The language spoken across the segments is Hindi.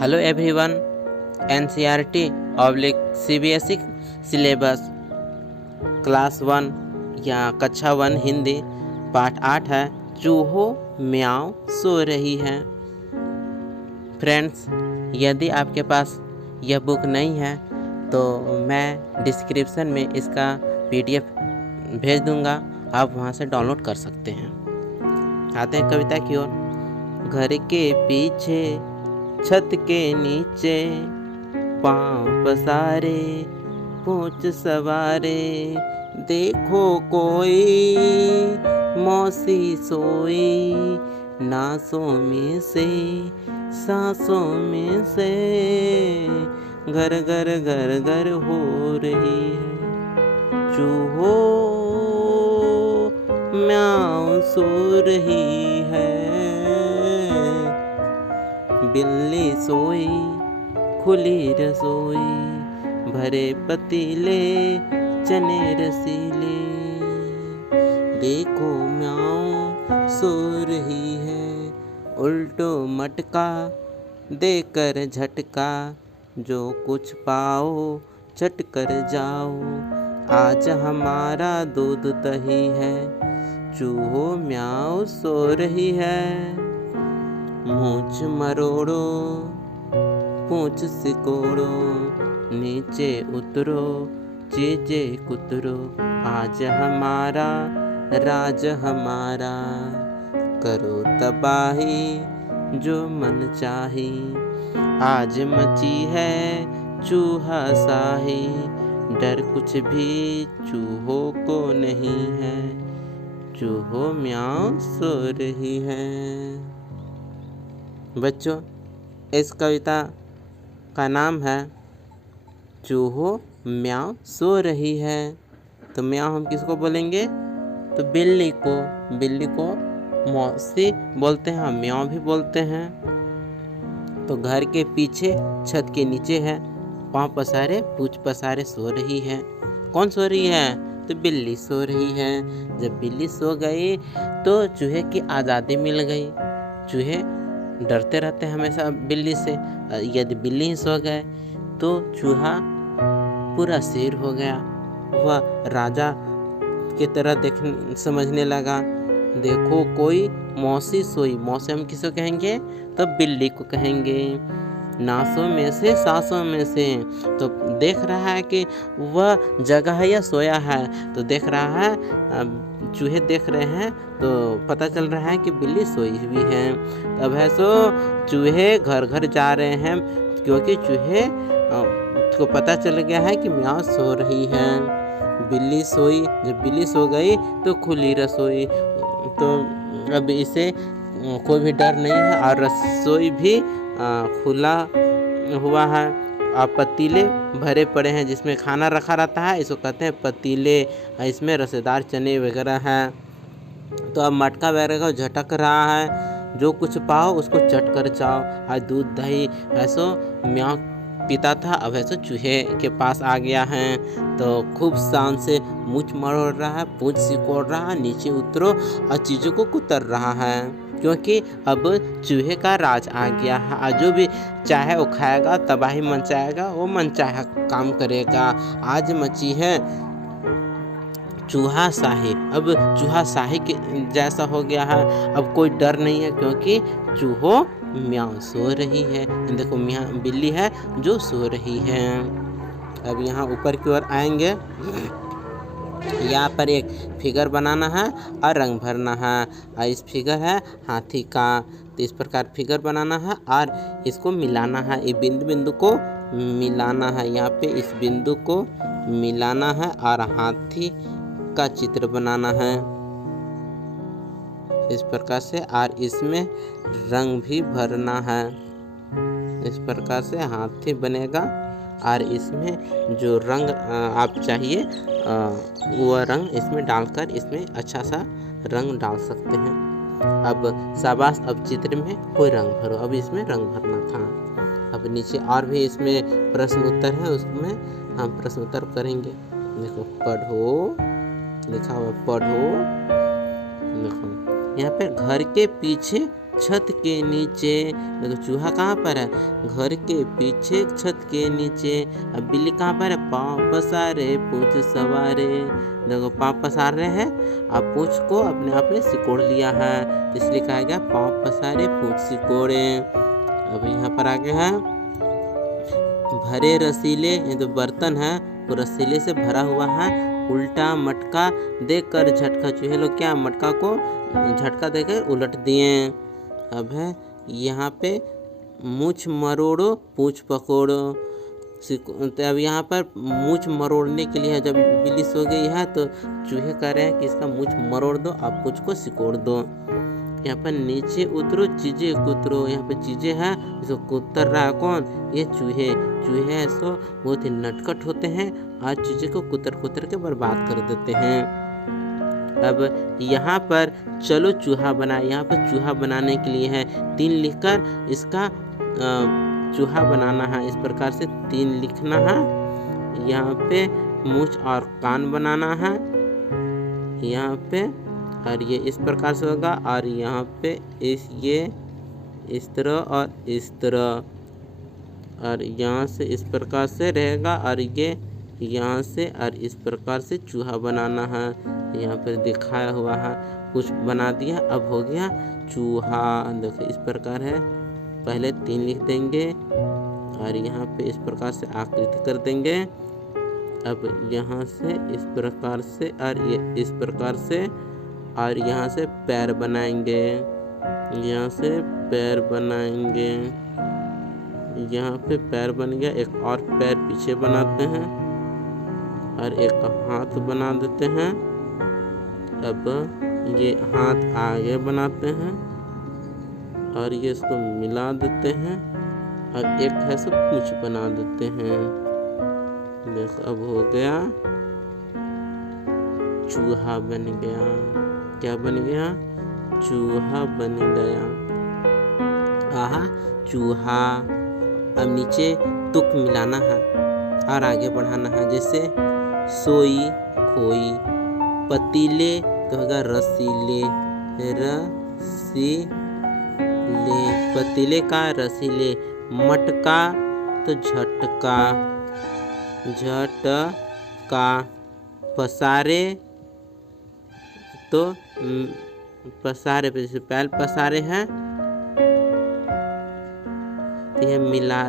Hello everyone, NCERT oblique CBSE syllabus class 1 या कक्षा 1 हिंदी पाठ 8 है। चूहो म्याऊं सो रही है। फ्रेंड्स, यदि आपके पास यह बुक नहीं है तो मैं डिस्क्रिप्शन में इसका पीडीएफ भेज दूंगा, आप वहां से डाउनलोड कर सकते हैं। आते हैं कविता की ओर। घर के पीछे छत के नीचे पांव पसारे पूंछ सवारे, देखो कोई मौसी सोई, नासों में से सांसों में से घर घर घर घर हो रही है। चूहो म्याऊं सो रही है। बिल्ली सोई खुली रसोई, भरे पतीले चने रसीले, देखो म्याऊं सो रही है। उल्टो मटका देकर झटका, जो कुछ पाओ चट कर जाओ, आज हमारा दूध दही है। चूहो म्याऊं सो रही है। मूंछ मरोड़ो पूंछ सिकोड़ो, नीचे उतरो चीजे कुतरो, आज हमारा राज हमारा, करो तबाही जो मन चाही, आज मची है चूहा शाही, डर कुछ भी चूहों को नहीं है। चूहो म्याऊं सो रही है। बच्चों, इस कविता का नाम है चूहो म्याऊं सो रही है। तो म्याऊं हम किसको बोलेंगे? तो बिल्ली को। बिल्ली को मौसी बोलते हैं, हम म्याऊं भी बोलते हैं। तो घर के पीछे छत के नीचे है, पांव पसारे पूंछ पसारे सो रही है। कौन सो रही है? तो बिल्ली सो रही है। जब बिल्ली सो गई तो चूहे की आज़ादी मिल गई। चूहे डरते रहते हैं हमेशा बिल्ली से। यदि बिल्ली ही सो गए तो चूहा पूरा शेर हो गया। वह राजा की तरह समझने लगा। देखो कोई मौसी सोई, मौसी हम किसको कहेंगे? तो बिल्ली को कहेंगे। नासों में से सांसों में से, तो देख रहा है कि वह जगह है या सोया है। तो देख रहा है, चूहे देख रहे हैं तो पता चल रहा है कि बिल्ली सोई हुई है। तब है सो चूहे घर घर जा रहे हैं, क्योंकि चूहे को पता चल गया है कि म्याऊं सो रही है। बिल्ली सोई, जब बिल्ली सो गई तो खुली रसोई। तो अब इसे कोई भी डर नहीं है और रसोई भी खुला हुआ है और पतीले भरे पड़े हैं जिसमें खाना रखा रहता है, इसको कहते हैं पतीले। इसमें रसेदार चने वगैरह हैं। तो अब मटका वगैरह को झटक रहा है, जो कुछ पाओ उसको चट कर जाओ। आज दूध दही ऐसो म्याऊं पीता था, अब ऐसो चूहे के पास आ गया है। तो खूब शान से मूंछ मरोड़ रहा है, पूंछ सिकोड़ रहा है, नीचे उतरो और चीज़ों को कुतर रहा है, क्योंकि अब चूहे का राज आ गया है। जो भी चाहे वो खाएगा, तबाही मचाएगा, वो मनचाहा काम करेगा। आज मची है चूहा शाही। अब चूहा शाही के जैसा हो गया है। अब कोई डर नहीं है, क्योंकि चूहो म्याऊं सो रही है। देखो बिल्ली है जो सो रही है। अब यहाँ ऊपर की ओर आएंगे। यहाँ पर एक फिगर बनाना है और रंग भरना है। और इस फिगर है हाथी का। तो इस प्रकार फिगर बनाना है और इसको मिलाना है। ये बिंदु बिंदु को मिलाना है। यहाँ पे इस बिंदु को मिलाना है और हाथी का चित्र बनाना है इस प्रकार से। और इसमें रंग भी भरना है। इस प्रकार से हाथी बनेगा और इसमें जो रंग आप चाहिए वह रंग इसमें डालकर इसमें अच्छा सा रंग डाल सकते हैं। अब शाबाश, अब चित्र में कोई रंग भरो। अब इसमें रंग भरना था। अब नीचे और भी इसमें प्रश्न उत्तर है, उसमें हम प्रश्न उत्तर करेंगे। देखो पढ़ो लिखा हुआ, पढ़ो। देखो यहाँ पे घर के पीछे छत के नीचे। देखो चूहा कहाँ पर है, घर के पीछे छत के नीचे। अब बिल्ली कहाँ पर है, पाँव पसारे पूंछ सवारे। देखो पाँव पसार रहे हैं, अब पूंछ को अपने आप ने सिकोड़ लिया है, इसलिए कहा गया पाँव पसारे पूंछ सिकोड़े। अब यहाँ पर आगे है भरे रसीले, ये तो बर्तन है वो रसीले से भरा हुआ है। उल्टा मटका देकर झटका, चूहे लोग क्या मटका को झटका देकर उलट दिए। अब है यहाँ पे मूछ मरोड़ो पूंछ पकड़ो। तो अब यहाँ पर मूछ मरोड़ने के लिए है, जब बिल्ली सो गई है तो चूहे कह रहे हैं कि इसका मूछ मरोड़ दो, आप पूंछ को सिकोड़ दो। यहाँ पर नीचे उतरो चीजें कुतरो, यहाँ पे चीजें हैं, इसको कुतर रहा है कौन, ये चूहे। चूहे ऐसो बहुत ही नटखट होते हैं, आज चीजें को कुतर कुतर के बर्बाद कर देते हैं। अब यहाँ पर चलो चूहा बनाए, यहाँ पर चूहा बनाने के लिए है 3 लिखकर इसका चूहा बनाना है। इस प्रकार से 3 लिखना है। यहाँ पे मूंछ और कान बनाना है यहाँ पे, और ये इस प्रकार से होगा, और यहाँ पे ये इस तरह और इस तरह, और यहाँ से इस प्रकार से रहेगा, और ये यहाँ से और इस प्रकार से चूहा बनाना है। यहाँ पर दिखाया हुआ है, कुछ बना दिया, अब हो गया चूहा। देखो इस प्रकार है, पहले 3 लिख देंगे और यहाँ पे इस प्रकार से आकृति कर देंगे। अब यहाँ से इस प्रकार से और ये इस प्रकार से, और यहाँ से पैर बनाएंगे, यहाँ से पैर बनाएंगे, यहाँ पे पैर बन गया। एक और पैर पीछे बनाते हैं और एक हाथ बना देते हैं। अब ये हाथ आगे बनाते हैं और ये इसको मिला देते हैं, और एक है सब कुछ बना देते हैं। देखो अब हो गया चूहा बन गया। क्या बन गया, चूहा बन गया। आहा चूहा। अब नीचे तुक मिलाना है और आगे बढ़ाना है, जैसे सोई खोई, पतीले तो होगा रसीले, रसीले, पतीले का रसीले, मटका तो झटका, झटका, पसारे तो पसारे पे, जैसे पैर पसारे हैं तो यह मिला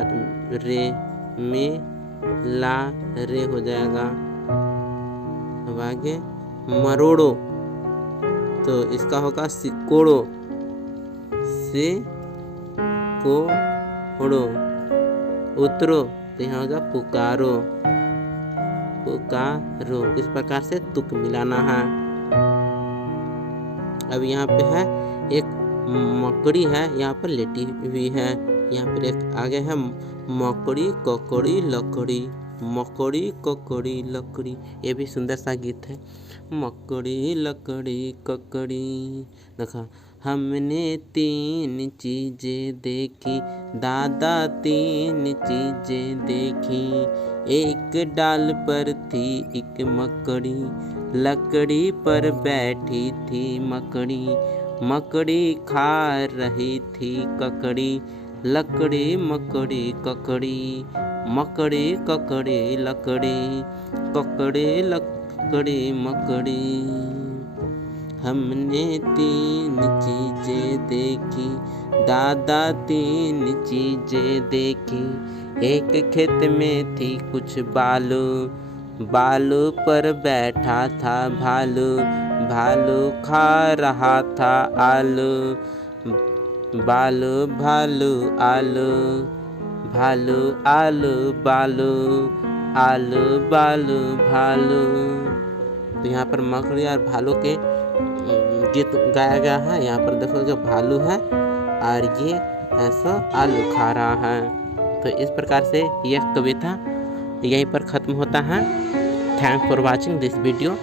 रे में ला रे हो जाएगा। अब आगे मरोड़ो तो इसका होगा सिकोड़ो, से को उड़ो। उतरो तो यहाँ होगा पुकारो, पुकारो। इस प्रकार से तुक मिलाना है। अब यहाँ पे है एक मकड़ी है, यहाँ पर लेटी हुई है। यहाँ पर एक आगे है मकड़ी ककड़ी लकड़ी, मकड़ी ककड़ी लकड़ी। ये भी सुंदर सा गीत है। मकड़ी लकड़ी ककड़ी। देखा हमने 3 चीजें देखी, दादा 3 चीजें देखी। एक डाल पर थी एक मकड़ी, लकड़ी पर बैठी थी मकड़ी। मकड़ी खा रही थी ककड़ी, लकड़ी मकड़ी ककड़ी, मकड़ी ककड़ी लकड़ी, ककड़ी लकड़ी मकड़ी। हमने 3 चीजें देखी, दादा 3 चीजें देखी। एक खेत में थी कुछ बालू, बालू पर बैठा था भालू, भालू खा रहा था आलू। बालू भालू आलू, भालू आलू बालू, आलू बालू भालू। तो यहाँ पर मकड़ी और भालू के गीत गाया गया है। यहाँ पर देखो जो भालू है और ये ऐसा आलू खा रहा है। तो इस प्रकार से यह कविता यहीं पर ख़त्म होता है। Thanks for watching this video.